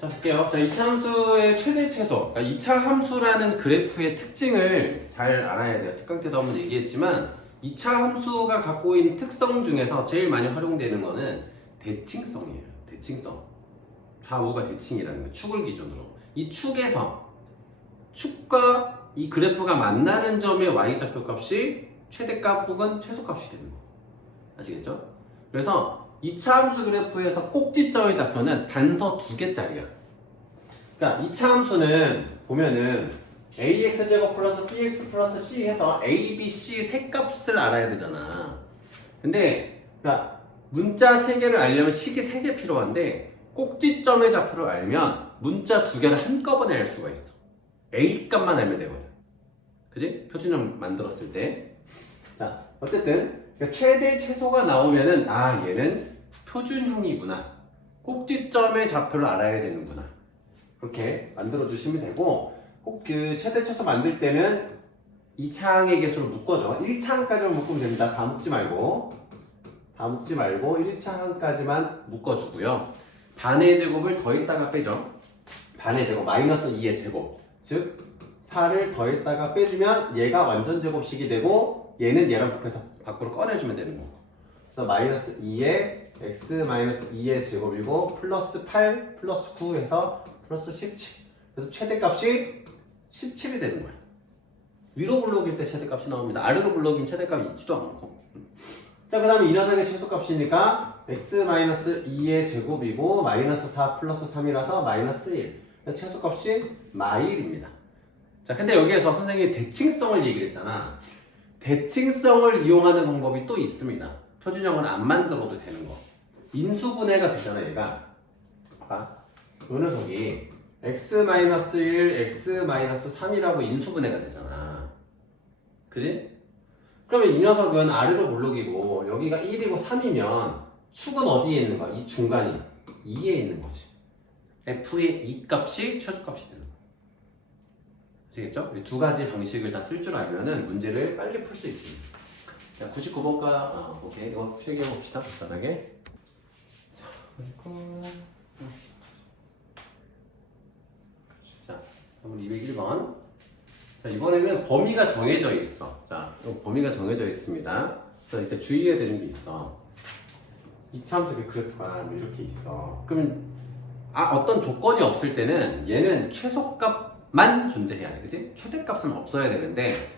자, 볼게요. 자, 2차 함수의 최대 최소. 그러니까 2차 함수라는 그래프의 특징을 잘 알아야 돼요. 특강 때도 한번 얘기했지만 2차 함수가 갖고 있는 특성 중에서 제일 많이 활용되는 거는 대칭성이에요. 대칭성. 좌우가 대칭이라는 거예요. 축을 기준으로. 이 축에서 축과 이 그래프가 만나는 점의 y좌표 값이 최대값 혹은 최소값이 되는 거예요. 아시겠죠? 그래서 2차 함수 그래프에서 꼭지점의 좌표는 단서 2개짜리야. 그러니까 2차 함수는 보면은 ax제곱 플러스 bx 플러스 c 해서 a, b, c 세 값을 알아야 되잖아. 근데 그러니까 문자 3개를 알려면 식이 3개 필요한데 꼭지점의 좌표를 알면 문자 2개를 한꺼번에 알 수가 있어. a 값만 알면 되거든. 그지? 표준형 만들었을 때. 자, 어쨌든 최대 최소가 나오면은 아, 얘는 표준형이구나. 꼭지점의 좌표를 알아야 되는구나. 그렇게 만들어 주시면 되고, 꼭 그 최대 최소 만들 때는 2차항의 개수를 묶어줘. 1차항까지만 묶으면 됩니다. 다 묶지 말고 1차항까지만 묶어주고요. 반의 제곱을 더했다가 빼죠. 반의 제곱 마이너스 2의 제곱, 즉 4를 더했다가 빼주면 얘가 완전 제곱식이 되고 얘는 얘랑 곱해서 밖으로 꺼내주면 되는 거고. 그래서 마이너스 2의 x 마이너스 2의 제곱이고 플러스 8 플러스 9 해서 플러스 17. 그래서 최대값이 17이 되는 거야. 위로 블록일 때 최대값이 나옵니다. 아래로 블록이면 최대값이 있지도 않고. 자, 그 다음에 이 녀석의 최소값이니까 x 마이너스 2의 제곱이고 마이너스 4 플러스 3이라서 마이너스 1. 최소값이 마일입니다. 자, 근데 여기에서 선생님이 대칭성을 얘기를 했잖아. 대칭성을 이용하는 방법이 또 있습니다. 표준형은 안 만들어도 되는 거. 인수분해가 되잖아, 얘가. 봐봐. 이 녀석이 x-1, x-3이라고 인수분해가 되잖아. 그지? 그러면 이 녀석은 아래로 볼록이고 여기가 1이고 3이면 축은 어디에 있는 거야? 이 중간이 2에 있는 거지. f의 이 값이 최소값이 되는 거야. 아시겠죠? 이 두 가지 방식을 다 쓸 줄 알면은 문제를 빨리 풀 수 있습니다. 자, 99번가 오케이. 이거 필기해 봅시다. 간단하게. 자, 그리고 자, 우리 201번. 자, 이번에는 범위가 정해져 있어. 자, 범위가 정해져 있습니다. 자, 이때 주의해야 되는 게 있어. 2차 함수의 그래프가 이렇게 있어. 그러면 어떤 조건이 없을 때는 얘는 최소값만 존재해야 돼. 그치? 최대값은 없어야 되는데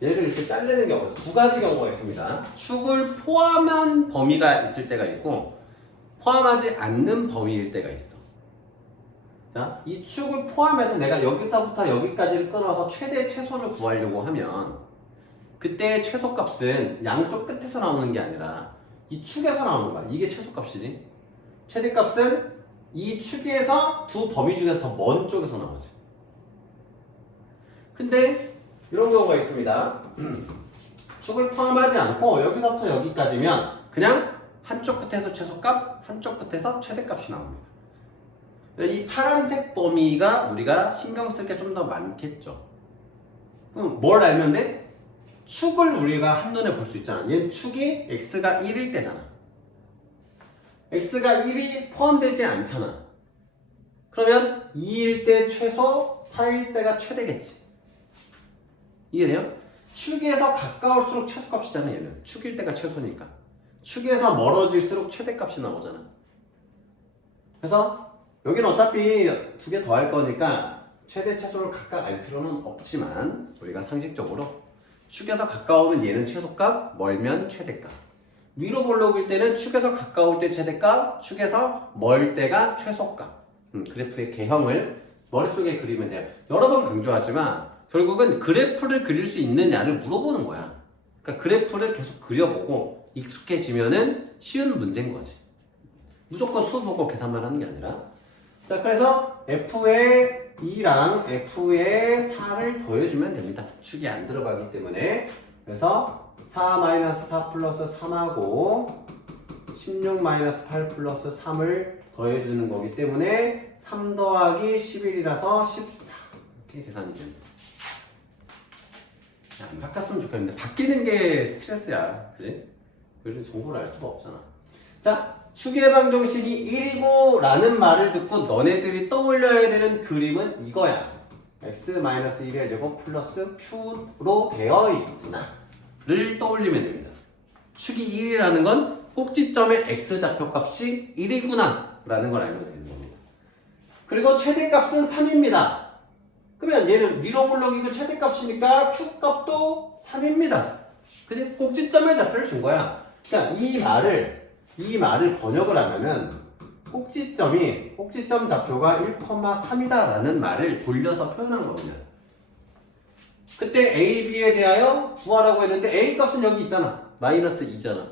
얘를 이렇게 자르는 경우 두 가지 경우가 있습니다. 축을 포함한 범위가 있을 때가 있고 포함하지 않는 범위일 때가 있어. 자, 이 축을 포함해서 내가 여기서부터 여기까지를 끊어서 최대 최소를 구하려고 하면 그때 최소값은 양쪽 끝에서 나오는 게 아니라 이 축에서 나오는 거야. 이게 최소값이지. 최대값은 이 축에서 두 범위 중에서 더 먼 쪽에서 나오지. 근데 이런 경우가 있습니다. 축을 포함하지 않고 여기서부터 여기까지면 그냥 한쪽 끝에서 최소값, 한쪽 끝에서 최대값이 나옵니다. 이 파란색 범위가 우리가 신경 쓸 게 좀 더 많겠죠. 그럼 뭘 알면 돼? 축을 우리가 한눈에 볼 수 있잖아. 얘는 축이 x가 1일 때잖아. x가 1이 포함되지 않잖아. 그러면 2일 때 최소, 4일 때가 최대겠지. 이해돼요? 축에서 가까울수록 최소값이잖아, 얘는. 축일 때가 최소니까. 축에서 멀어질수록 최대값이 나오잖아. 그래서 여기는 어차피 2개 더 할 거니까 최대 최소를 각각 알 필요는 없지만 우리가 상식적으로 축에서 가까우면 얘는 최소값, 멀면 최대값. 위로 볼록일 때는 축에서 가까울 때 최대값, 축에서 멀 때가 최소값. 그래프의 개형을 머릿속에 그리면 돼요. 여러 번 강조하지만 결국은 그래프를 그릴 수 있느냐를 물어보는 거야. 그러니까 그래프를 계속 그려보고 익숙해지면은 쉬운 문제인 거지. 무조건 수 보고 계산만 하는 게 아니라. 자, 그래서 f의 2랑 f의 4를 더해주면 됩니다. 축이 안 들어가기 때문에. 그래서 4-4 플러스 3하고 16-8 플러스 3을 더해주는 거기 때문에 3 더하기 11이라서 14. 이렇게 계산이 됩니다. 안 바꿨으면 좋겠는데 바뀌는 게 스트레스야. 그지? 그래서 정보를 알 수가 없잖아. 자, 축의 방정식이 1이고 라는 말을 듣고 너네들이 떠올려야 되는 그림은 이거야. x-1의 제곱 플러스 q로 되어 있구나 를 떠올리면 됩니다. 축이 1이라는 건 꼭지점의 x좌표값이 1이구나 라는 걸 알면 되는 겁니다. 그리고 최대값은 3입니다. 그러면 얘는 밀어볼록이고 최대값이니까 q값도 3입니다. 그치? 꼭지점의 좌표를 준 거야. 그러니까 이 말을 번역을 하면은 꼭지점 좌표가 1,3이다 라는 말을 돌려서 표현한 겁니다. 그때 A, B에 대하여 구하라고 했는데 A 값은 여기 있잖아. 마이너스 2잖아.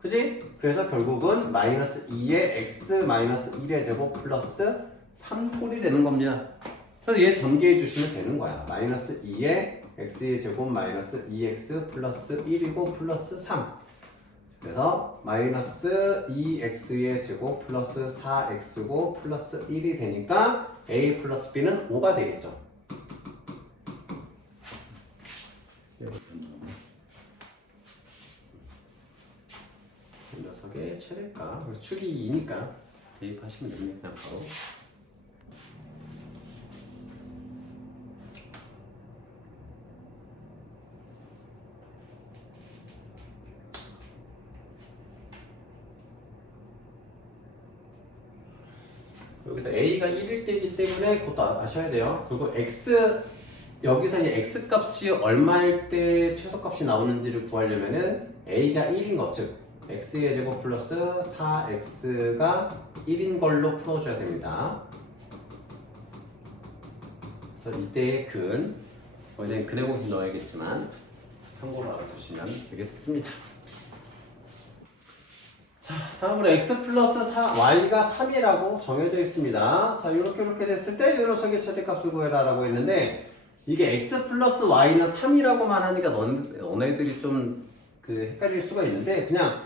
그지? 그래서 결국은 마이너스 2의 x-1의 제곱 플러스 3꼴이 되는 겁니다. 그래서 얘 전개해 주시면 되는 거야. 마이너스 2의 x의 제곱 마이너스 2x 플러스 1이고 플러스 3. 그래서 마이너스 2x의 제곱 플러스 4x고 플러스 1이 되니까 a 플러스 b는 5가 되겠죠. 이 녀석의 최대값, 축이 2니까 대입하시면 됩니다. 바로. 여기서 a가 1일 때이기 때문에 그것도 아셔야 돼요. 그리고 여기서 이 x값이 얼마일 때 최소값이 나오는지를 구하려면은 a가 1인 것, 즉 x의 제곱 플러스 4x가 1인 걸로 풀어줘야 됩니다. 그래서 이때의 근, 이제 근의 공식 넣어야겠지만 참고로 알아두시면 되겠습니다. 자, 다음으로 x 플러스 y가 3이라고 정해져 있습니다. 자, 이렇게 됐을 때 이 녀석의 최대값을 구해라 라고 했는데 이게 x 플러스 y는 3이라고만 하니까 너네들이 좀 헷갈릴 수가 있는데 그냥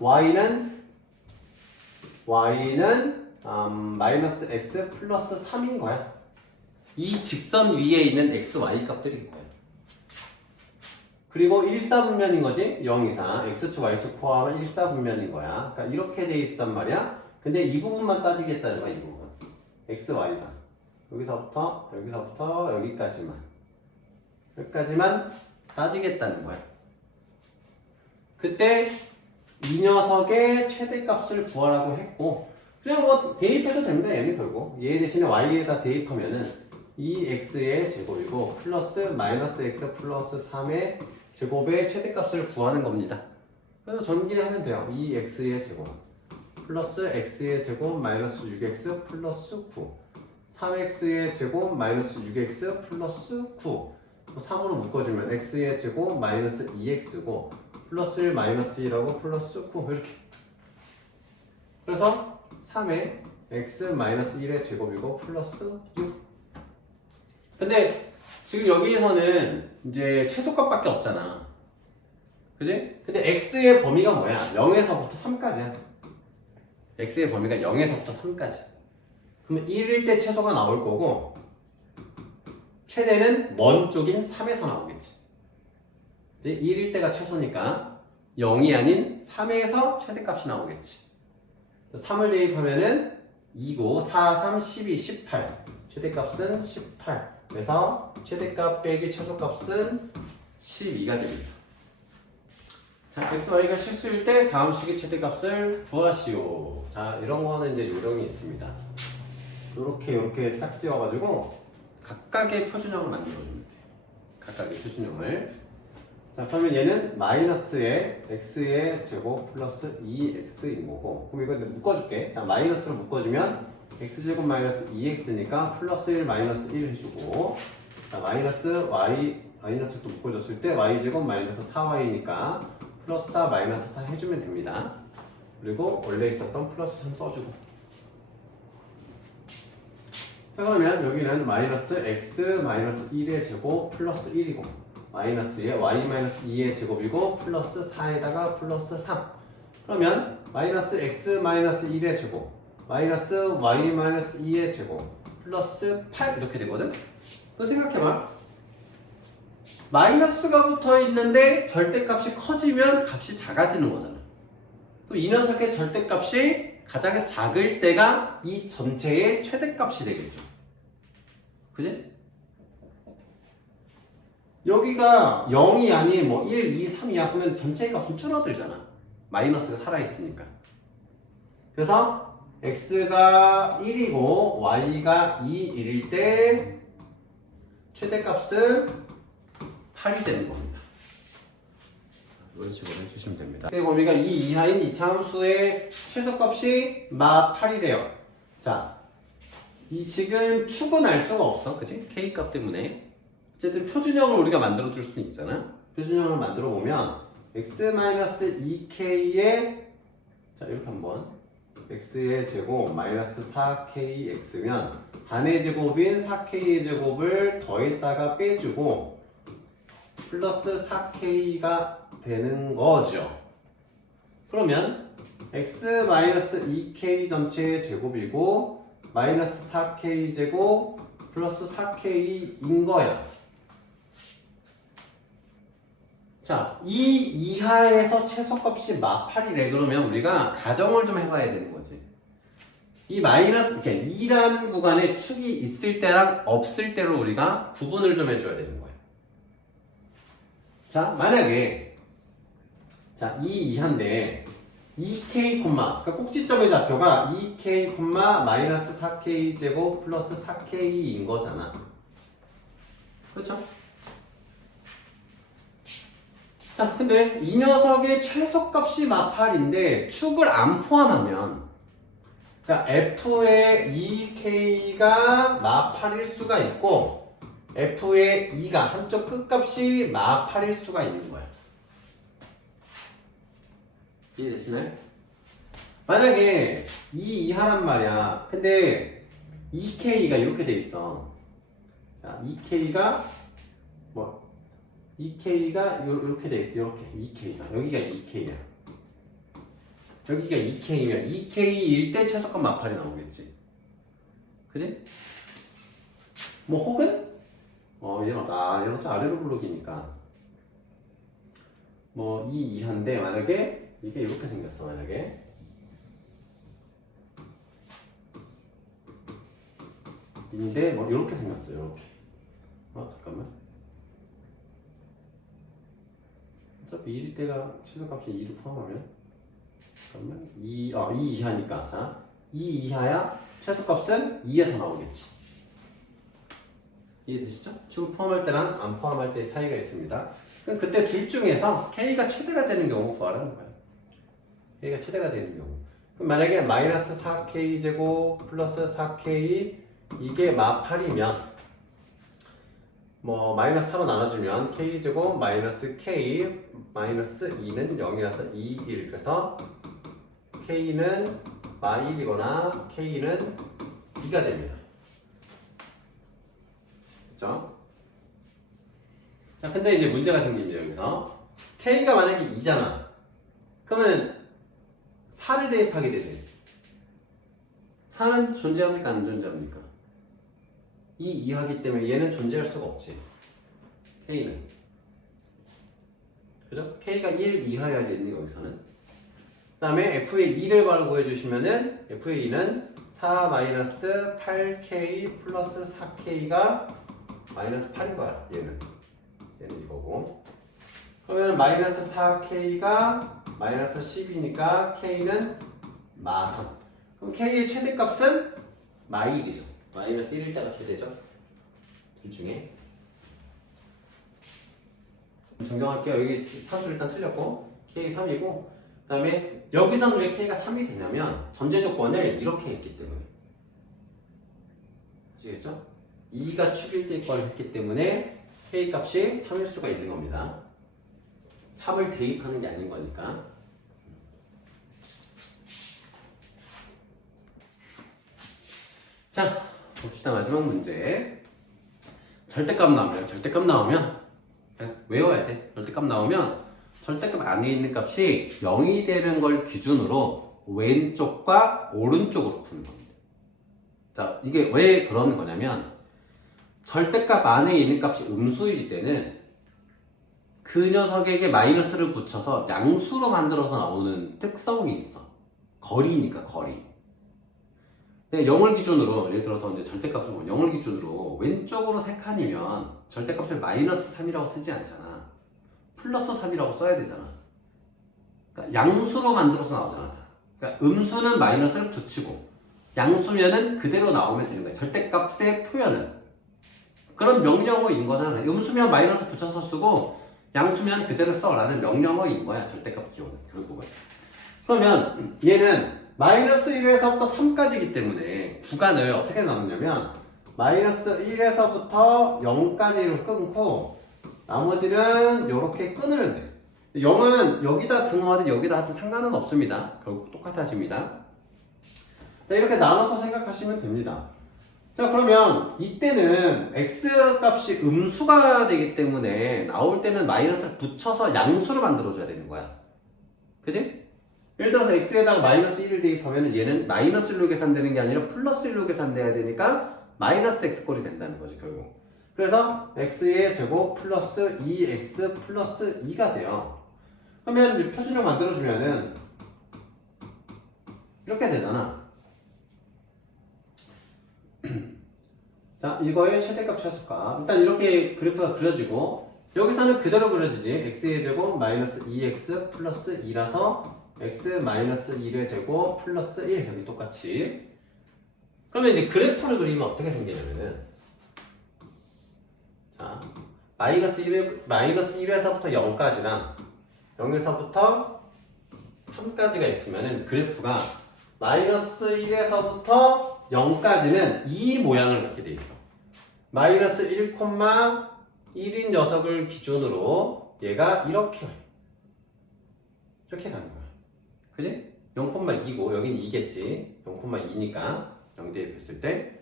y는 마이너스 x 플러스 3인 거야. 이 직선 위에 있는 x, y 값들인 거야. 그리고 1사분면인 거지? 0 이상 x축, y축 포함한 1사분면인 거야. 그러니까 이렇게 돼 있단 말이야. 근데 이 부분만 따지겠다는 거야. 이 부분 x, y가 여기서부터 여기까지만 따지겠다는 거야. 그때 이 녀석의 최대값을 구하라고 했고 그냥 뭐 대입해도 됩니다. 얘는 결국 얘 대신에 y에다 대입하면은 2x의 제곱이고 플러스 마이너스 x 플러스 3의 제곱의 최대값을 구하는 겁니다. 그래서 전개하면 돼요. 2x의 제곱 플러스 x의 제곱 마이너스 6x 플러스 9 3x의 제곱 마이너스 6x 플러스 9 3으로 묶어주면 x의 제곱 마이너스 2x고 플러스 1 마이너스 1하고 플러스 9 이렇게. 그래서 3의 x 마이너스 1의 제곱이고 플러스 6. 근데 지금 여기에서는 이제 최소값밖에 없잖아. 그지? 근데 x의 범위가 뭐야? 0에서부터 3까지야. x의 범위가 0에서부터 3까지. 그러면 1일 때 최소가 나올 거고 최대는 먼 쪽인 3에서 나오겠지. 이제 1일 때가 최소니까 0이 아닌 3에서 최대값이 나오겠지. 3을 대입하면은 2고 4, 3, 12, 18. 최대값은 18. 그래서 최대값 빼기 최소값은 12가 됩니다. 자, x, y가 실수일 때 다음 식의 최대값을 구하시오. 자, 이런 거는 이제 요령이 있습니다. 요렇게 짝지어가지고 각각의 표준형을 만들어주면 돼. 각각의 표준형을. 자, 그러면 얘는 마이너스의 x의 제곱 플러스 2x인 거고 그럼 이거 묶어줄게. 자, 마이너스로 묶어주면 x제곱 마이너스 2x니까 플러스 1 마이너스 1 해주고 자, 마이너스 y 마이너스 또 묶어줬을 때 y제곱 마이너스 4y니까 플러스 4 마이너스 4 해주면 됩니다. 그리고 원래 있었던 플러스 3 써주고 자, 그러면 여기는 마이너스 x 마이너스 1의 제곱 플러스 1이고 마이너스에 y 마이너스 2의 제곱이고 플러스 4에다가 플러스 3 그러면 마이너스 x 마이너스 1의 제곱 마이너스 y 마이너스 2의 제곱 플러스 8 이렇게 되거든? 그거 생각해봐. 마이너스가 붙어 있는데 절대값이 커지면 값이 작아지는 거잖아. 그럼 이 녀석의 절대값이 가장 작을 때가 이 전체의 최대값이 되겠죠. 그지? 여기가 0이 아닌 뭐 1, 2, 3이야. 그러면 전체의 값은 줄어들잖아. 마이너스가 살아있으니까. 그래서 x가 1이고 y가 2일일 때 최대값은 8이 되는 겁니다. 이런 식으로 해주시면 됩니다. x의 범위가 2 이하인 이차함수의 최소값이 마 8이래요. 자, 이 지금 축은 알 수가 없어. 그치? k값 때문에. 어쨌든 표준형을 우리가 만들어 줄 수 있잖아. 표준형을 만들어 보면 x-2k에 자 이렇게 한번 x의 제곱 마이너스 4kx면 반의 제곱인 4k의 제곱을 더했다가 빼주고 플러스 4k가 되는 거죠. 그러면 x-2k 전체의 제곱이고 마이너스 4k 제곱 플러스 4k인 거야. 자, 이 이하에서 최소값이 마8이래. 그러면 우리가 가정을 좀 해봐야 되는 거지. 이 마이너스, 이렇게 2라는 구간에 축이 있을 때랑 없을 때로 우리가 구분을 좀 해줘야 되는 거야. 자, 만약에 자, 이 이하인데 2k, 그러니까 꼭지점의 좌표가 2k, 마이너스 4k 제곱 플러스 4k인 거잖아. 그렇죠? 자, 근데 이 녀석의 최소값이 마8인데 축을 안 포함하면 그러니까 f의 2k가 마8일 수가 있고 f의 2가 한쪽 끝값이 마8일 수가 있는 거야. 이해되시나요? 만약에 2 이하란 말이야. 근데 2k가 이렇게 돼 있어. 자, 2k가 뭐 2k가 이렇게 돼 있어. 이렇게 2k가 여기가 2k야. 여기가 2k면 2k일 때 최소값 마8이 나오겠지. 그지? 뭐 혹은 얘는 좀 아래로 블록이니까 뭐 2 이하인데 만약에 이게 이렇게 생겼어. 만약에 인데 뭐 이렇게 생겼어. 이렇게. 잠깐만. 어차피 1일 때가 최소값이 2를 포함하면 잠깐만 2 이하니까 자 2 이하야 최소값은 2에서 나오겠지. 이해되시죠? 축을 포함할 때랑 안 포함할 때의 차이가 있습니다. 그럼 그때 둘 중에서 k가 최대가 되는 경우 구하라는 거예요. k가 최대가 되는 경우. 그럼 만약에 마이너스 4k 제곱 플러스 4k 이게 마8이면 뭐 마이너스 4로 나눠주면 k 제곱 마이너스 k 마이너스 2는 0이라서 2, 1 그래서 k는 마1이거나 k는 2가 됩니다. 그렇죠? 자, 근데 이제 문제가 생깁니다. 여기서 k가 만약에 2잖아. 그러면 4를 대입하게 되지. 4는 존재합니까? 안 존재합니까? 2 이하기 때문에 얘는 존재할 수가 없지. k는. 그죠? k가 1 이하여야 되니 여기서는. 그 다음에 f의 2를 바로 구해주시면은 f의 2는 4-8k 플러스 4k가 마이너스 8인 거야. 얘는 이거고. 그러면 마이너스 4k가 마이너스 10이니까 k는 마3. 그럼 k의 최대값은 마1이죠. 마이너스 1일 때가 최대죠. 둘 중에. 정정할게요. 여기 산수 일단 틀렸고 k 3이고 그 다음에 여기서는 왜 k가 3이 되냐면 전제 조건을 이렇게 했기 때문에. 아시겠죠? 2가 축일 때 걸 했기 때문에 k 값이 3일 수가 있는 겁니다. 3을 대입하는 게 아닌 거니까. 자, 봅시다. 마지막 문제. 절대값 나오면 외워야 돼. 절대값 나오면 절대값 안에 있는 값이 0이 되는 걸 기준으로 왼쪽과 오른쪽으로 푸는 겁니다. 자, 이게 왜 그러는 거냐면 절대값 안에 있는 값이 음수일 때는 그 녀석에게 마이너스를 붙여서 양수로 만들어서 나오는 특성이 있어. 거리니까 거리. 근데 0을 기준으로 예를 들어서 이제 절대값을 보면 0을 기준으로 왼쪽으로 3칸이면 절대값을 마이너스 3이라고 쓰지 않잖아. 플러스 3이라고 써야 되잖아. 그러니까 양수로 만들어서 나오잖아. 그러니까 음수는 마이너스를 붙이고 양수면은 그대로 나오면 되는 거야. 절대값의 표현은 그런 명령어인 거잖아. 음수면 마이너스 붙여서 쓰고 양수면 그대로 써라는 명령어인 거야. 절대값 기호는 결국은. 그러면 얘는 마이너스 1에서부터 3까지이기 때문에 구간을 어떻게 나누냐면 마이너스 1에서부터 0까지로 끊고 나머지는 이렇게 끊으면 돼. 0은 여기다 등호하든 여기다 하든 상관은 없습니다. 결국 똑같아집니다. 자, 이렇게 나눠서 생각하시면 됩니다. 자, 그러면 이때는 x 값이 음수가 되기 때문에 나올 때는 마이너스를 붙여서 양수를 만들어줘야 되는 거야. 그지? 예를 들어서 x에다가 마이너스 1을 대입하면 얘는 마이너스 1로 계산되는 게 아니라 플러스 1로 계산돼야 되니까 마이너스 x꼴이 된다는 거지 결국. 그래서 x의 제곱 플러스 2x 플러스 2가 돼요. 그러면 이제 표준형 만들어주면은 이렇게 되잖아. 자, 이거의 최대값 최소값. 일단 이렇게 그래프가 그려지고 여기서는 그대로 그려지지. x의 제곱 마이너스 2x 플러스 2라서 x 마이너스 1의 제곱 플러스 1 여기 똑같이. 그러면 이제 그래프를 그리면 어떻게 생기냐면은 자, 마이너스 1에서부터 0까지랑 0에서부터 3까지가 있으면은 그래프가 마이너스 1에서부터 0까지는 이 모양을 갖게 돼 있어. 마이너스 1,1인 녀석을 기준으로 얘가 이렇게 가는 거야. 그지? 0,2고 여긴 2겠지. 0,2니까 0 대입했을 때.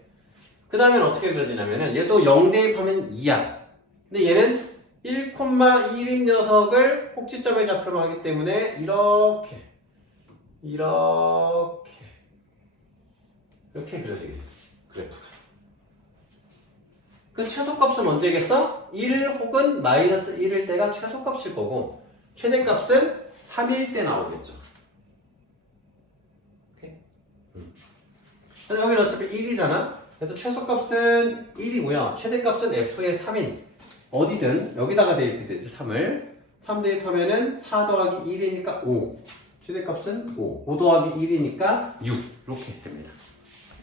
그 다음엔 어떻게 그려지냐면은 얘도 0 대입하면 2야. 근데 얘는 1,1인 녀석을 꼭지점의 좌표로 하기 때문에 이렇게 그려지게 돼. 그래프가. 그 최소값은 언제겠어? 1 혹은 마이너스 1일 때가 최소값일 거고 최대값은 3일 때 나오겠죠. 오케이? 그래서 여기는 어차피 1이잖아. 그래서 최소값은 1이고요. 최대값은 f의 3인. 어디든 여기다가 대입이 되지 3을. 3 대입하면은 4 더하기 1이니까 5. 최대값은 5. 5 더하기 1이니까 6. 이렇게 됩니다.